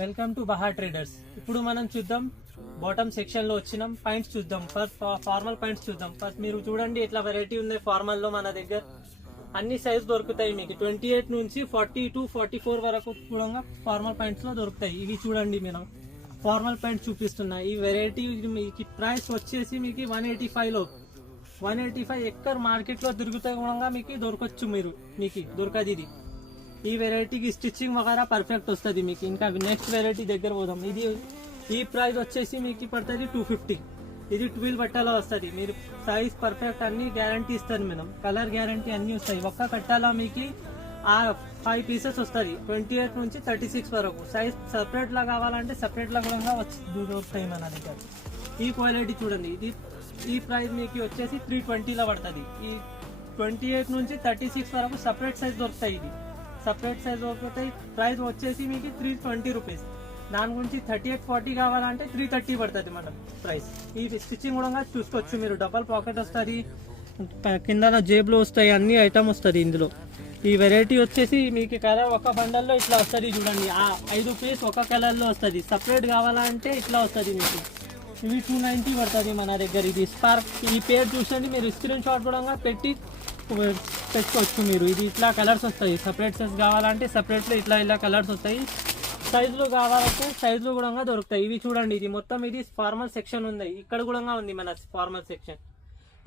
Welcome to బహా traders. ఇప్పుడు మనం చూద్దాం బాటమ్ సెక్షన్లో వచ్చినాం పాయింట్స్ చూద్దాం. ఫస్ట్ ఫార్మల్ పాయింట్స్ చూద్దాం. ఫస్ట్ మీరు చూడండి ఎట్లా వెరైటీ ఉంది ఫార్మల్లో మన దగ్గర. అన్ని సైజ్ దొరుకుతాయి మీకు. ట్వంటీ ఎయిట్ నుంచి ఫార్టీ టు ఫార్టీ ఫోర్ వరకు కూడా ఫార్మల్ పాయింట్స్లో దొరుకుతాయి. ఇవి చూడండి మనం ఫార్మల్ ప్యాంట్ చూపిస్తున్నా. ఈ వెరైటీ మీకు ప్రైస్ వచ్చేసి మీకు వన్ ఎయిటీ ఫైవ్లో వన్ ఎయిటీ ఫైవ్ ఎక్కడ మార్కెట్లో దొరుకుతాయి కూడా మీకు దొరకచ్చు మీరు. మీకు దొరకదు ఇది. ఈ వెరైటీకి స్టిచ్చింగ్ వగేరా పర్ఫెక్ట్ వస్తుంది మీకు. ఇంకా నెక్స్ట్ వెరైటీ దగ్గర పోదాం. ఇది ఈ ప్రైస్ వచ్చేసి మీకు పడుతుంది టూ ఫిఫ్టీ ఇది ట్వీల్ బట్టలో వస్తుంది. మీరు సైజ్ పర్ఫెక్ట్ అన్ని గ్యారంటీ ఇస్తాను మేడం కలర్ గ్యారంటీ అన్ని వస్తాయి. ఒక్క కట్టాలో మీకు ఆ ఫైవ్ పీసెస్ వస్తుంది. ట్వంటీ ఎయిట్ నుంచి థర్టీ సిక్స్ వరకు సైజ్ సపరేట్లా కావాలంటే సపరేట్లా కూడా వచ్చి దొరుకుతాయి మన దగ్గర. ఈ క్వాలిటీ చూడండి. ఇది ఈ ప్రైస్ మీకు వచ్చేసి త్రీ ట్వంటీలో పడుతుంది. ఈ ట్వంటీ ఎయిట్ నుంచి థర్టీ సిక్స్ వరకు సపరేట్ సైజ్ దొరుకుతాయి ఇది. సపరేట్ సైజ్ దొరుకుతాయి ప్రైస్ వచ్చేసి మీకు త్రీ ట్వంటీ రూపీస్ దాని గురించి థర్టీ ఎయిట్ ఫార్టీ కావాలంటే త్రీ థర్టీ పడుతుంది మేడం ప్రైస్. ఈ స్టిచ్చింగ్ కూడా చూసుకోవచ్చు మీరు. డబల్ పాకెట్ వస్తుంది కింద జేబులో వస్తాయి అన్ని ఐటమ్ వస్తుంది ఇందులో. ఈ వెరైటీ వచ్చేసి మీకు కలర్ ఒక బండల్లో ఇట్లా వస్తుంది చూడండి. ఆ ఐదు పీస్ ఒక కలర్లో వస్తుంది. సపరేట్ కావాలంటే ఇట్లా వస్తుంది మీకు. ఇవి టూ నైంటీ పడుతుంది మన దగ్గర. ఇది స్పార్క్ ఈ పేరు చూసండి. మీరు స్క్రీన్ షాట్ కూడా పెట్టి పెట్టుకోవచ్చు మీరు. ఇది ఇట్లా కలర్స్ వస్తాయి. సపరేట్ సైజ్ కావాలంటే సపరేట్లో ఇట్లా ఇలా కలర్స్ వస్తాయి. సైజులు కావాలంటే సైజులు కూడా దొరుకుతాయి. ఇవి చూడండి. ఇది మొత్తం ఇది ఫార్మల్ సెక్షన్ ఉంది. ఇక్కడ కూడా ఉంది మన ఫార్మల్ సెక్షన్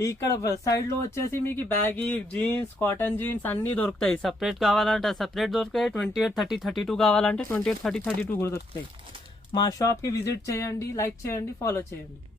ఇక్కడ సైడ్లో వచ్చేసి మీకు బ్యాగీ జీన్స్ కాటన్ జీన్స్ అన్నీ దొరుకుతాయి. సపరేట్ కావాలంటే సపరేట్ దొరుకుతాయి. Twenty eight thirty thirty two కావాలంటే twenty eight thirty thirty two కూడా దొరుకుతాయి. మా షాప్కి విజిట్ చేయండి లైక్ చేయండి ఫాలో చేయండి.